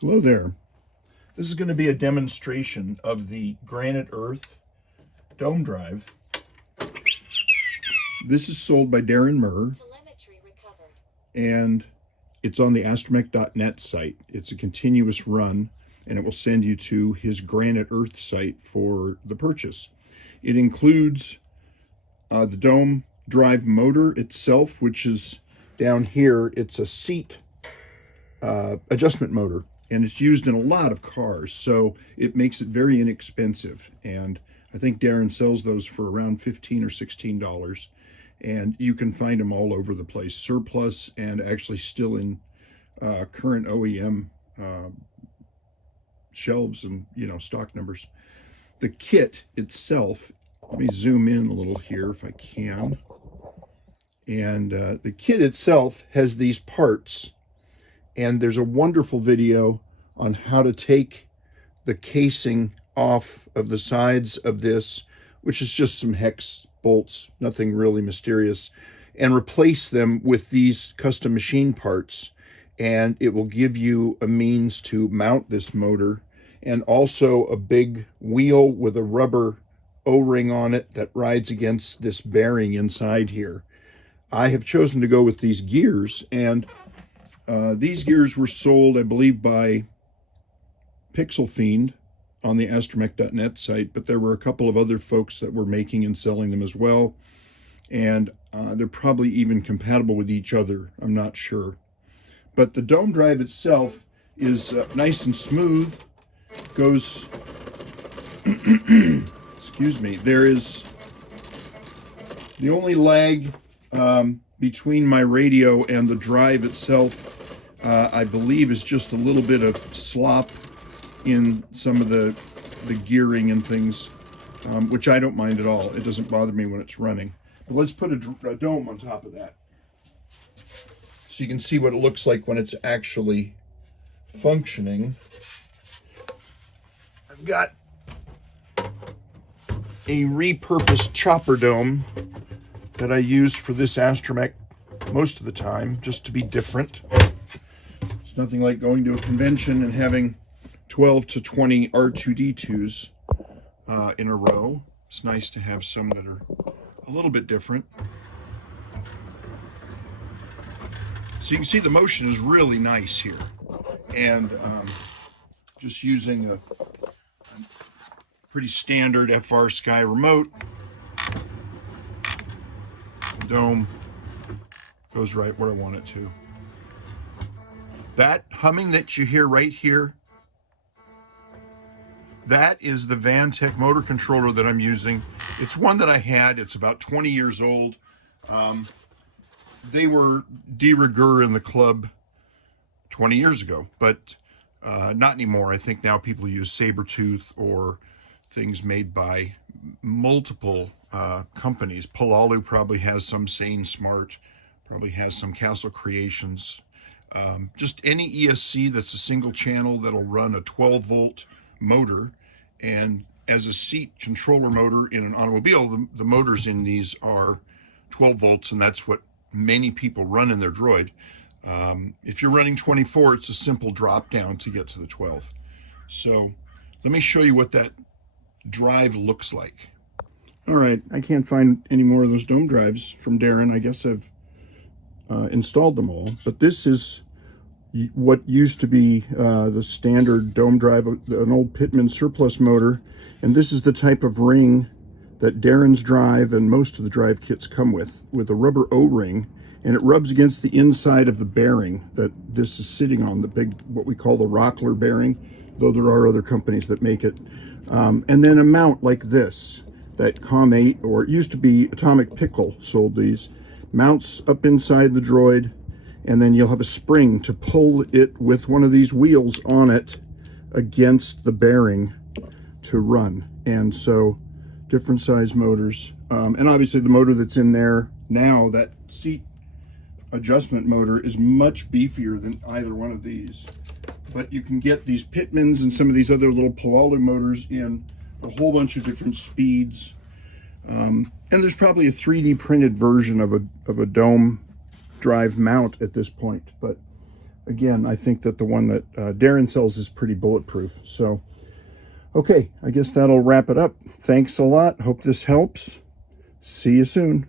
Hello there. This is going to be a demonstration of the Granite Earth dome drive. This is sold by Darren Murr, and it's on the astromech.net site. It's a continuous run, and it will send you to his Granite Earth site for the purchase. It includes the dome drive motor itself, which is down here. It's a seat adjustment motor, and it's used in a lot of cars, so it makes it very inexpensive. And I think Darren sells those for around $15 or $16, and you can find them all over the place, surplus and actually still in current OEM shelves and stock numbers. The kit itself, let me zoom in a little here if I can. And the kit itself has these parts, and there's a wonderful video on how to take the casing off of the sides of this, which is just some hex bolts, nothing really mysterious, and replace them with these custom machine parts. And it will give you a means to mount this motor, and also a big wheel with a rubber O-ring on it that rides against this bearing inside here. I have chosen to go with these gears, and these gears were sold, I believe, by Pixel Fiend on the astromech.net site, but there were a couple of other folks that were making and selling them as well, and they're probably even compatible with each other. I'm not sure. But the dome drive itself is nice and smooth. Goes, excuse me, there is the only lag between my radio and the drive itself, I believe, is just a little bit of slop in some of the gearing and things, which I don't mind at all. It doesn't bother me when it's running. But let's put a dome on top of that, so you can see what it looks like when it's actually functioning. I've got a repurposed chopper dome that I use for this astromech most of the time, just to be different. It's nothing like going to a convention and having 12 to 20 R2-D2s in a row. It's nice to have some that are a little bit different. So you can see the motion is really nice here. And just using a pretty standard FR Sky remote, the dome goes right where I want it to. That humming that you hear right here, that is the Vantech motor controller that I'm using. It's one that I had. It's about 20 years old. They were de rigueur in the club 20 years ago, but not anymore. I think now people use Sabertooth or things made by multiple companies. Palalu probably has some, Sane Smart probably has some, Castle Creations. Just any ESC that's a single channel that'll run a 12-volt motor. And as a seat controller motor in an automobile, the motors in these are 12 volts, and that's what many people run in their Droid. If you're running 24, it's a simple drop down to get to the 12. So let me show you what that drive looks like. All right, I can't find any more of those dome drives from Darren. I guess I've installed them all, but this is what used to be the standard dome drive, an old Pitman surplus motor, and this is the type of ring that Darren's drive and most of the drive kits come with a rubber O-ring, and it rubs against the inside of the bearing that this is sitting on, the big, what we call the Rockler bearing, though there are other companies that make it. And then a mount like this, that Com8, or it used to be Atomic Pickle sold these, mounts up inside the Droid, and then you'll have a spring to pull it with one of these wheels on it against the bearing to run. And so different size motors, and obviously the motor that's in there now, that seat adjustment motor, is much beefier than either one of these. But you can get these Pitmans and some of these other little Palalu motors in a whole bunch of different speeds. And there's probably a 3D printed version of a dome drive mount at this point. But again, I think that the one that Darren sells is pretty bulletproof. So, okay, I guess that'll wrap it up. Thanks a lot. Hope this helps. See you soon.